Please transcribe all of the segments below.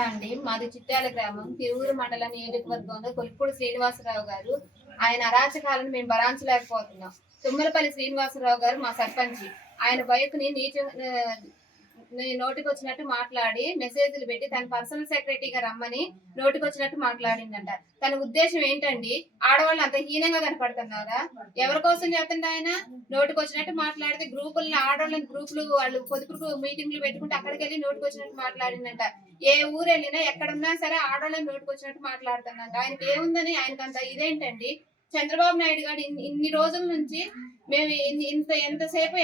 అండి మాది చిట్యాల గ్రామం తిరువురు మండల నియోజకవర్గంలో కొలిపూడి శ్రీనివాసరావు గారు ఆయన అరాచకాలను మేము భరించలేకపోతున్నాం. తుమ్మలపల్లి శ్రీనివాసరావు గారు మా సర్పంచి. ఆయన బైక్ని నోటికి వచ్చినట్టు మాట్లాడి మెసేజ్లు పెట్టి తన పర్సనల్ సెక్రటరీగా రమ్మని నోటికి వచ్చినట్టు మాట్లాడిందంట. తన ఉద్దేశం ఏంటండి? ఆడవాళ్ళు అంత హీనంగా కనపడుతున్నారా? ఎవరి కోసం చెప్తుండ ఆయన? నోటికి వచ్చినట్టు మాట్లాడితే గ్రూపులను ఆడవాళ్ళని గ్రూపులు వాళ్ళు పొదుపు మీటింగ్లు పెట్టుకుంటే అక్కడికి వెళ్ళి నోటికి వచ్చినట్టు మాట్లాడిందంట. ఏ ఊరు వెళ్ళినా ఎక్కడున్నా సరే ఆడవాళ్ళని నోటికి వచ్చినట్టు మాట్లాడుతుందంట. ఆయనకి ఏముందని ఆయనకంత ఇదేంటండి? చంద్రబాబు నాయుడు గారు ఇన్ని రోజుల నుంచి మేము ఎంతసేపు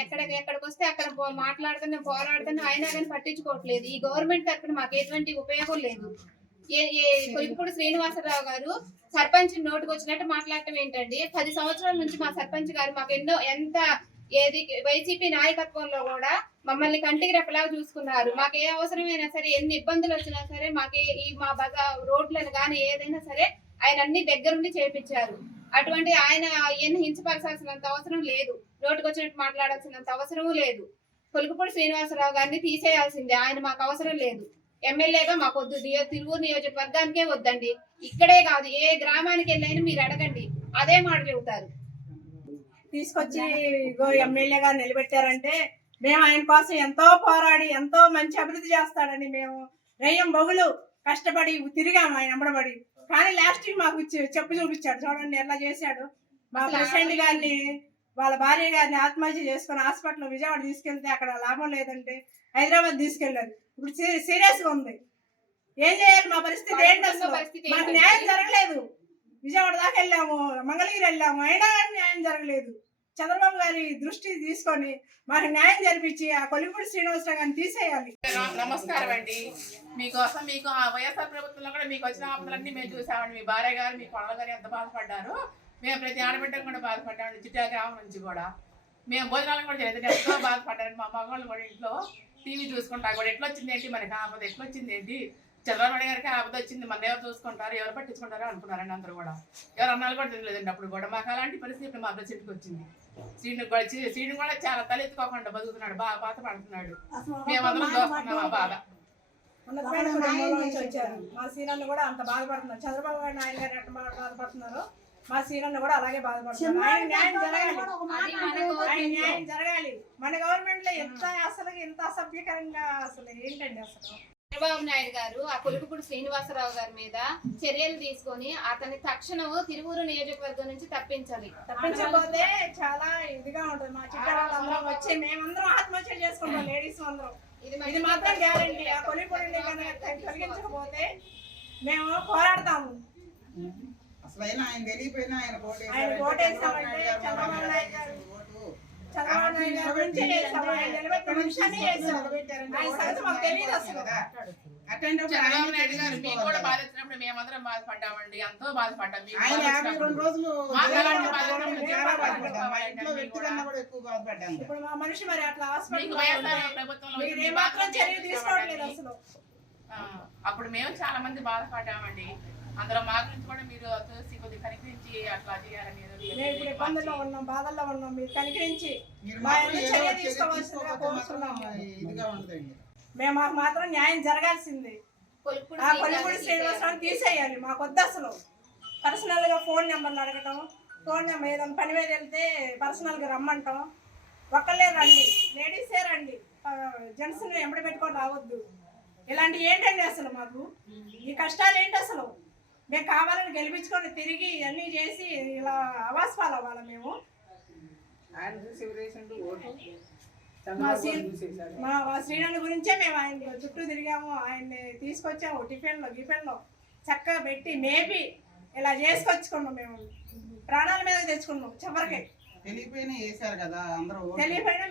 ఎక్కడికి వస్తే అక్కడ మాట్లాడుతున్నాం, పోరాడుతున్నాం, అయినా కానీ పట్టించుకోవట్లేదు. ఈ గవర్నమెంట్ తరఫున మాకు ఎటువంటి ఉపయోగం లేదు. కొలిపూడి శ్రీనివాసరావు గారు సర్పంచ్ నోటికి వచ్చినట్టు మాట్లాడటం ఏంటండి? 10 సంవత్సరాల నుంచి మా సర్పంచ్ గారు మాకు వైసీపీ నాయకత్వంలో కూడా మమ్మల్ని కంటికి రెప్పలాగా చూసుకున్నారు. మాకు ఏ అవసరమైనా సరే, ఎన్ని ఇబ్బందులు వచ్చినా సరే, మాకు మా రోడ్లను కానీ ఏదైనా సరే ఆయన అన్ని దగ్గరుండి చేపించారు. అటువంటి ఆయన ఎన్ని హింసపరచాల్సినంత అవసరం లేదు, నోటికి వచ్చినట్టు మాట్లాడాల్సినంత అవసరము లేదు. కొలిపూడి శ్రీనివాసరావు గారిని తీసేయాల్సిందే. ఆయన మాకు అవసరం లేదు. ఎమ్మెల్యేగా మాకు వద్దు. తిరువూరు నియోజకవర్గానికే వద్దండి. ఇక్కడే కాదు, ఏ గ్రామానికి వెళ్ళైనా మీరు అడగండి, అదే మాట చెబుతారు. తీసుకొచ్చి ఎమ్మెల్యేగా నిలబెట్టారంటే మేము ఆయన కోసం ఎంతో పోరాడి ఎంతో మంచి అభివృద్ధి చేస్తాడని మేము రయ్యం బొగులు కష్టపడి తిరిగాము ఆయన అమ్మడబడి. కానీ లాస్ట్ మాకు చెప్పు చూపించాడు. చూడండి ఎలా చేశాడు. మా ప్రెసిడెంట్ గారిని వాళ్ళ భార్య గారిని ఆత్మహత్య చేసుకుని హాస్పిటల్ విజయవాడ తీసుకెళ్తే అక్కడ లాభం లేదంటే హైదరాబాద్ తీసుకెళ్ళారు. ఇప్పుడు సీరియస్ గా ఉంది. ఏం చేయాలి? మా పరిస్థితి ఏంటి? అసలు మాకు న్యాయం జరగలేదు. విజయవాడ దాకా వెళ్ళాము, మంగళగిరి వెళ్ళాము, అయినా న్యాయం జరగలేదు. చంద్రబాబు గారి దృష్టి తీసుకొని మాకు న్యాయం జరిపించి ఆ కొలిపూడి శ్రీనివాసరావు గారిని తీసేయాలి. నమస్కారం అండి. మీకోసం మీకు ఆ వైఎస్ఆర్ ప్రభుత్వంలో కూడా మీకు వచ్చిన ఆపదలన్నీ మేము చూసామండి. మీ భార్య గారు, మీ కొడల గారు ఎంత బాధపడ్డారు. మేము ప్రతి ఆడబిడ్డకు కూడా బాధపడ్డామండి. చిట్టా గ్రామం నుంచి కూడా మేము భోజనాలు కూడా చేయలేదు. ఎంతో బాధపడ్డారు. మా మగవాళ్ళు కూడా ఇంట్లో టీవీ చూసుకుంటా కూడా ఎట్లా వచ్చింది ఏంటి, మనకి ఆపద ఎట్లా వచ్చింది ఏంటి, చంద్రబాబు నాయుడు గారికి ఆపద వచ్చింది, మన ఎవరు చూసుకుంటారు, ఎవరు పట్టించుకుంటారో అనుకున్నారండి అందరూ కూడా. ఎవరు అన్నాలు కూడా తెలియలేదండి అప్పుడు కూడా. మాకు అలాంటి పరిస్థితి ఇప్పుడు మా ప్రెసిడెంట్కి వచ్చింది. శ్రీను కూడా చాలా తలెత్తుకోకుండా బతుకుతున్నాడు, బాగా బాధపడుతున్నాడు. మేమందరం చూస్తున్నాం ఆ బాధ. మా సీనన్ను కూడా అంత బాధపడుతున్నారు. చంద్రబాబు నాయుడు గారు ఎట్లా బాధపడుతున్నారు, మా సీనన్ను కూడా అలాగే బాధపడుతున్నారు. ఆయన న్యాయం జరగాలి. మన గవర్నమెంట్ లో ఎంత అసభ్యకరంగా అసలు ఏంటండి అసలు. చంద్రబాబు నాయుడు గారు ఆ కొలిపూడి శ్రీనివాసరావు గారి మీద చర్యలు తీసుకొని అతని తక్షణం తిరువూరు నియోజకవర్గం నుంచి తప్పించాలి. తప్పించకపోతే చాలా ఇదిగా ఉంటుంది. మా చిట్టాలందరం వచ్చి మేమందరం ఆత్మహత్య చేసుకుంటాం, లేడీస్ అందరం. ఇది మాత్రం గ్యారంటీ. ఆ కొలిపూడిని తొలగించకపోతే మేము పోరాడతాము. ఆయన తెలియపోయినా ఆయన కోటేసామంటే చంద్రబాబు నాయుడు గారు మేమందరం బాధపడ్డామండి, ఎంతో బాధపడ్డాం. ఇప్పుడు మా మనిషి మరి అట్లా అప్పుడు మేము చాలా మంది బాధపడ్డామండి. అందులో మా గురించి కూడా మీరు చూసి కొద్దిగా కనికరించి అట్లా చేయాలని ఇబ్బందుల్లో ఉన్నాం, బాధల్లో ఉన్నాం. మీరు కనికరించి మేము మాకు మాత్రం న్యాయం జరగాల్సింది. ఆ కొలిపూడి శ్రీనివాసరావు తీసేయాలి. మాకు వద్దు అసలు. పర్సనల్ గా ఫోన్ నెంబర్లు అడగటం, ఫోన్ నెంబర్ ఏదైనా పని మీద వెళ్తే పర్సనల్ గా రమ్మంటాం. ఒక్కళ్ళే రండి, లేడీసే రండి, జెంట్స్ ఎంబడి పెట్టుకొని రావద్దు. ఇలాంటివి ఏంటండి అసలు? మాకు ఈ కష్టాలు ఏంటి అసలు? మేము కావాలని గెలిపించుకొని తిరిగి ఇవన్నీ చేసి ఇలా అవాస్పాలు అవ్వాలి మేము. మా శ్రీనాథ్ గురించే మేము ఆయన చుట్టూ తిరిగాము, ఆయన్ని తీసుకొచ్చాము. టిఫిన్లో చక్కగా పెట్టి మేపి ఇలా చేసుకొచ్చుకున్నాం. మేము ప్రాణాల మీద తెచ్చుకున్నాం. చివరికి తెలియపోయినా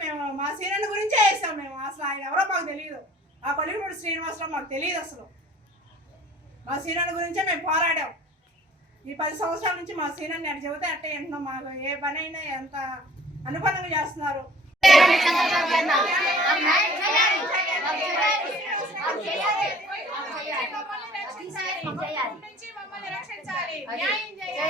మేము మా శ్రీనాథ్ గురించే వేస్తాం. మేము అసలు ఆయన ఎవరో మాకు తెలియదు. ఆ కొలిపూడి శ్రీనివాసరావు మాకు తెలియదు అసలు. మా శ్రీనాథ్ గురించే మేము పోరాడాం. ఈ 10 సంవత్సరాల నుంచి మా సీనియర్ని అటు చెబితే అట్టే వింటున్నాం. మాకు ఏ పని అయినా ఎంత అనుకూలంగా చేస్తున్నారు. మమ్మల్ని రక్షించాలి, న్యాయం చేయాలి.